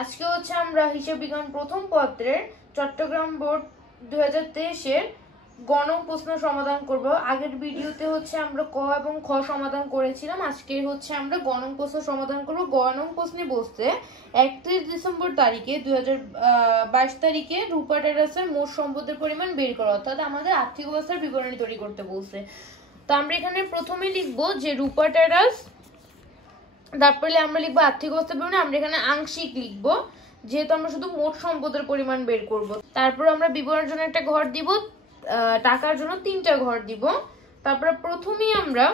আজকে হচ্ছে আমরা হিসাব বিজ্ঞান প্রথম পত্রের চট্টগ্রাম বোর্ড 2023 এর গণন প্রশ্ন সমাধান করব। আগের ভিডিওতে হচ্ছে আমরা ক এবং খ সমাধান করেছিলাম, আজকে হচ্ছে আমরা গণন প্রশ্ন সমাধান করব। গণন প্রশ্নে বলতে 31 ডিসেম্বর তারিখে 2022 তারিখে রূপা টেরাসের মোট সম্পদের পরিমাণ বের করা, অর্থাৎ আমাদের আর্থিক অবস্থার বিবরণী তৈরি করতে বলছে। তো আমরা এখানে প্রথমে লিখবো যে রূপা টেরাস, তারপরে আমরা লিখবো আর্থিক অবস্থা বিবরণী। আমরা এখানে আংশিক লিখবো যেহেতু আমরা শুধু মোট সম্পদের পরিমাণ বের করব। তারপর আমরা বিবরণের জন্য একটা ঘর দিব, টাকার জন্য 3টা ঘর দিব। তারপরে প্রথমেই আমরা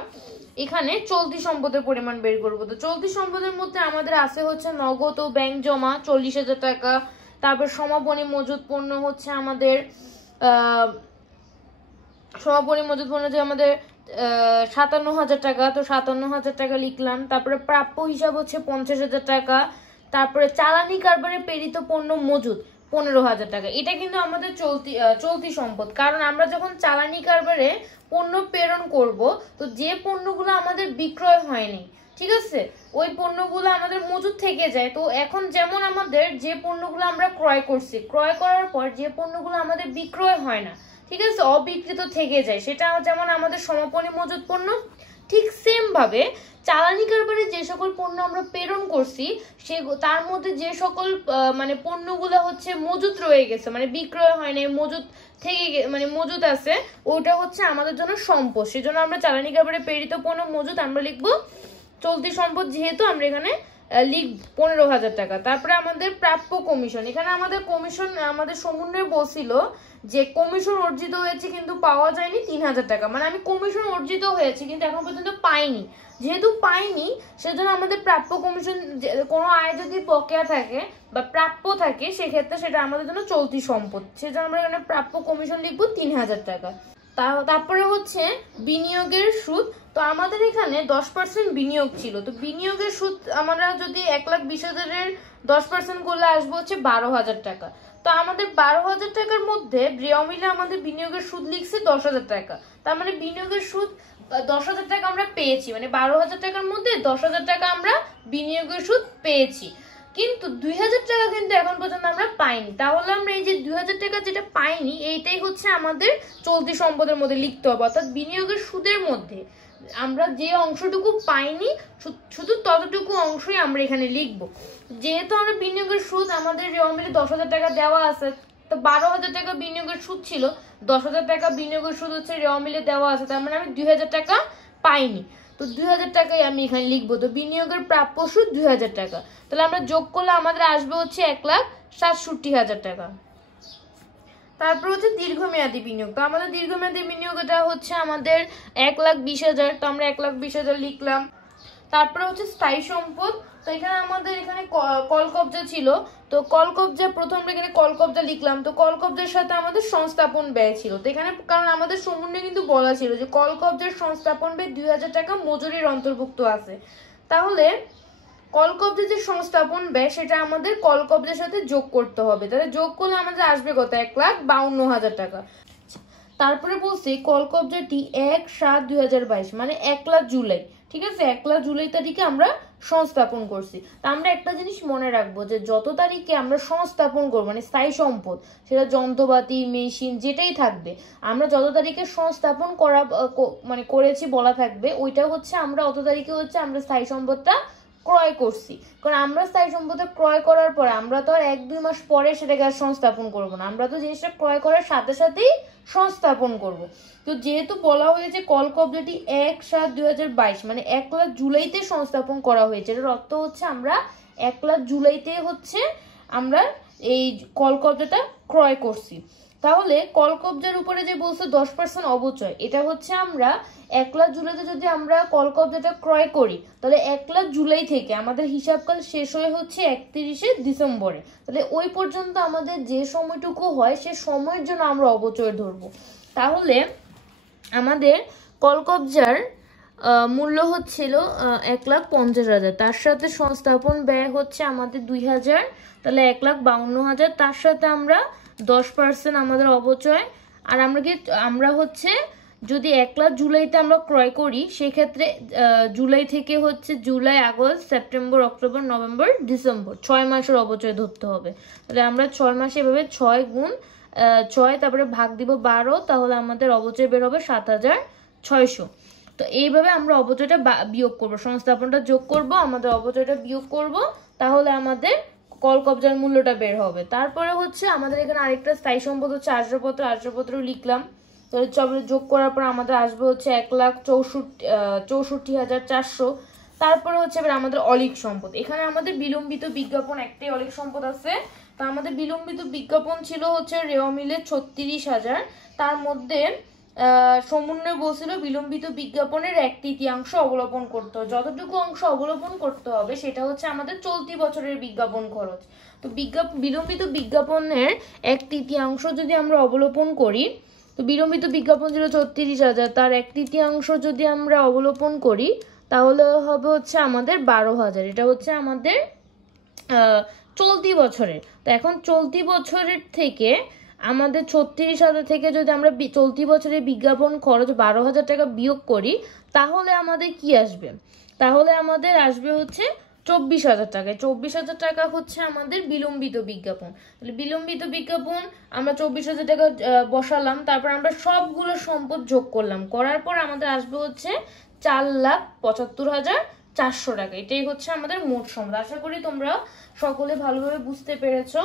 এখানে চলতি সম্পদের পরিমাণ বের করব। তো চলতি সম্পদের মধ্যে আমাদের আছে হচ্ছে নগদ ও ব্যাংক জমা 40,000 টাকা। তারপর সমাপনী মজুদ পণ্য হচ্ছে আমাদের সমাপনী মজুদ পণ্য যে আমাদের 57,000 টাকা, তো 57,000 টাকা লিখলাম। তারপরে প্রাপ্য হিসাব হচ্ছে 50,000 টাকা। তারপরে চালানি কারবারে প্রেরিত পণ্য মজুদ 15,000 টাকা। এটা কিন্তু আমাদের চলতি সম্পদ, কারণ আমরা যখন চালানি কারবারে পণ্য প্রেরণ করব, তো যে পণ্যগুলো আমাদের বিক্রয় হয়নি, ঠিক আছে, ওই পণ্যগুলো আমাদের মজুদ থেকে যায়। তো এখন যেমন আমাদের যে পণ্যগুলো আমরা ক্রয় করছি, ক্রয় করার পর যে পণ্যগুলো আমাদের বিক্রয় হয় না, ঠিক আছে, অবিকৃত থেকে যায়, সেটা যেমন আমাদের সমাপনী মজুদ পণ্য। ঠিক সেম ভাবে চালানি কারবারে যে সকল পণ্য আমরা প্রেরণ করছি, সে তার মধ্যে যে সকল মানে পণ্যগুলো হচ্ছে মজুদ রয়ে গেছে, মানে বিক্রয় হয় না, মজুদ থেকে মানে মজুদ আছে, ওটা হচ্ছে আমাদের জন্য সম্পদ। সেজন্য আমরা চালানি কারবারে প্রেরিত পণ্য মজুদ আমরা লিখবো চলতি সম্পদ, যেহেতু আমরা এখানে লিখ 15,000 টাকা। তারপরে আমাদের প্রাপ্য কমিশন, এখানে আমাদের কমিশন আমাদের সমন্বয় বলছিল যে কমিশন অর্জিত হয়েছে কিন্তু পাওয়া যায়নি 3,000 টাকা, মানে আমি কমিশন অর্জিত হয়েছে কিন্তু এখন পর্যন্ত পাইনি। যেহেতু পাইনি, সেজন্য আমাদের প্রাপ্য কমিশন, কোনো আয় যদি বকেয়া থাকে বা প্রাপ্য থাকে, সেক্ষেত্রে সেটা আমাদের জন্য চলতি সম্পদ, সেজন্য আমরা এখানে প্রাপ্য কমিশন লিখবো 3,000 টাকা। তারপরে হচ্ছে বিনিয়োগের সুদ। তো আমাদের এখানে 10% বিনিয়োগ ছিল, তো বিনিয়োগের সুদ আমরা যদি 1,20,000-এর 10% করলে আসবো হচ্ছে 12,000 টাকা। তো আমাদের 12,000 টাকার মধ্যে মিলে আমাদের বিনিয়োগের সুদ লিখছে 10,000 টাকা। তার মানে বিনিয়োগের সুদ 10,000 টাকা আমরা পেয়েছি, মানে 12,000 টাকার মধ্যে 10,000 টাকা আমরা বিনিয়োগের সুদ পেয়েছি, কিন্তু 2,000 টাকা কিন্তু এখন পর্যন্ত আমরা পাইনি। তাহলে আমরা এই যে 2,000 টাকা যেটা পাইনি, এইটাই হচ্ছে আমাদের চলতি সম্পদের মধ্যে লিখতে হবে, অর্থাৎ বিনিয়োগের সুদের মধ্যে আমরা যে অংশটুকু পাইনি শুধু ততটুকু অংশই আমরা এখানে লিখবো। যেহেতু আমরা বিনিয়োগের সুদ আমাদের মিলে 10,000 টাকা দেওয়া আছে, তো 12,000 টাকা বিনিয়োগের সুদ ছিল, 10,000 টাকা বিনিয়োগের সুদ হচ্ছে মিলে দেওয়া আছে, তার মানে আমি 2,000 টাকা পাইনি, তো 2,000 টাকাই আমি এখানে লিখবো। তো বিনিয়োগের প্রাপ্য সুদ 2,000 টাকা, তাহলে আমরা যোগ করলে আমাদের আসবে হচ্ছে 1,67,000 টাকা। তারপর হচ্ছে দীর্ঘমেয়াদী বিনিয়োগ। তো আমাদের দীর্ঘমেয়াদী বিনিয়োগ এটা হচ্ছে আমাদের 1,20,000, তো আমরা 1,20,000 লিখলাম। তারপরে হচ্ছে স্থায়ী সম্পদ। তো এখানে আমাদের এখানে কল কবজা ছিল, তো কল কবজা প্রথম এখানে কল কবজা লিখলাম। তো কল কবজার সাথে আমাদের সংস্থাপন ব্যয় ছিল, তো এখানে কারণ আমাদের সমন্বয়ে কিন্তু বলা ছিল যে কল কবজার সংস্থাপন ব্যয় 2,000 টাকা মজুরির অন্তর্ভুক্ত আছে, তাহলে কল কবজা যে সংস্থাপন ব্যয় সেটা আমাদের কল কবজার সাথে যোগ করতে হবে, তাহলে যোগ করলে আমাদের আসবে কত, 1,52,000 টাকা। তারপরে বলছি কল কবজাটি 1/7/2022 মানে 1 জুলাই, ঠিক আছে, 1 জুলাই তারিখে আমরা সংস্থাপন করছি। তা আমরা একটা জিনিস মনে রাখবো যে যত তারিখে আমরা সংস্থাপন করবো, মানে স্থায়ী সম্পদ, সেটা যন্ত্রপাতি মেশিন যেটাই থাকবে, আমরা যত তারিখে সংস্থাপন করা মানে করেছি বলা থাকবে, ওইটা হচ্ছে আমরা অত তারিখে হচ্ছে আমরা স্থায়ী সম্পদটা ক্রয় করছি। কারণ আমরা স্থায়ী সম্পদ ক্রয় করার পর আমরা তো আর 1-2 মাস পরে সেটাকে আর সংস্থাপন করবো না, আমরা তো জিনিসটা ক্রয় করার সাথে সাথেই সংস্থাপন করব। তো যেহেতু বলা হয়েছে কল কবজাটি 1/7/2022 মানে 1 জুলাইতে সংস্থাপন করা হয়েছে, এর অর্থ হচ্ছে আমরা 1 জুলাইতে হচ্ছে আমরা এই কল কবজাটা ক্রয় করছি। তাহলে কল কবজার উপরে যে বলছে 10% অবচয়, এটা হচ্ছে আমরা 1 জুলাইতে যদি আমরা কল কবজাটা ক্রয় করি, তাহলে 1 জুলাই থেকে আমাদের হিসাবকাল শেষ হয়ে হচ্ছে 31 ডিসেম্বরে, তাহলে ওই পর্যন্ত আমাদের যে সময়টুকু হয় সে সময়ের জন্য আমরা অবচয় ধরবো। তাহলে আমাদের কল কবজার মূল্য হচ্ছিল 1,50,000, তার সাথে সংস্থাপন ব্যয় হচ্ছে আমাদের 2,000, তাহলে 1,52,000, তার সাথে আমরা 10% আমাদের অবচয়, আর আমরা হচ্ছে যদি 1 লাখ জুলাইতে আমরা ক্রয় করি সেক্ষেত্রে জুলাই থেকে হচ্ছে July, August, September, October, November, December 6 মাসের অপচয় ধরতে হবে। তাহলে আমরা 6 মাসে এভাবে 6 গুণ 6 তারপরে ভাগ দিব 12, তাহলে আমাদের অপচয় বের হবে 7600। তো এইভাবে আমরা অপচয়টা বিয়োগ করব, সংস্থাপনটা যোগ করব, আমাদের অপচয়টা বিয়োগ করব, তাহলে আমাদের কল কবজার মূল্যটা বের হবে। তারপরে হচ্ছে আমাদের এখানে আরেকটা স্থায়ী সম্পদ হচ্ছে আসবাবপত্র, আসবাবপত্র লিখলাম। তাহলে সবগুলো যোগ করার পর আমাদের আসবে হচ্ছে 1,64,400। তারপরে হচ্ছে এবার আমাদের অলিক সম্পদ। এখানে আমাদের বিলম্বিত বিজ্ঞাপন একটাই অলিক সম্পদ আছে। তা আমাদের বিলম্বিত বিজ্ঞাপন ছিল হচ্ছে রেওয়া মিলে 36,000। তার মধ্যে সমন্বয় বলছিল বিলম্বিত বিজ্ঞাপনের 1/3 অবলোপন করতে হবে। যতটুকু অংশ অবলোপন করতে হবে সেটা হচ্ছে আমাদের চলতি বছরের বিজ্ঞাপন খরচ। তো বিলম্বিত বিজ্ঞাপনের 1/3 যদি আমরা অবলোপন করি, তো বিলম্বিত বিজ্ঞাপন ছিল 36,000, তার 1/3 যদি আমরা অবলোপন করি তাহলে হবে হচ্ছে আমাদের 12,000। এটা হচ্ছে আমাদের চলতি বছরের। তো এখন চলতি বছরের থেকে আমাদের 36,000 থেকে যদি আমরা চলতি বছরের বিজ্ঞাপন খরচ 12,000 টাকা বিয়োগ করি তাহলে আমাদের কি আসবে? তাহলে আমাদের আসবে হচ্ছে 24,000 টাকা। 24,000 টাকা হচ্ছে আমাদের বিলম্বিত বিজ্ঞাপন। তাহলে বিলম্বিত বিজ্ঞাপন আমরা 24,000 টাকা বসালাম, তারপর আমরা সবগুলো সম্পদ যোগ করলাম, করার পর আমাদের আসবে হচ্ছে 4,75,400 টাকা। এটাই হচ্ছে আমাদের মোট সম্পদ। আশা করি তোমরা সকলে ভালোভাবে বুঝতে পেরেছো।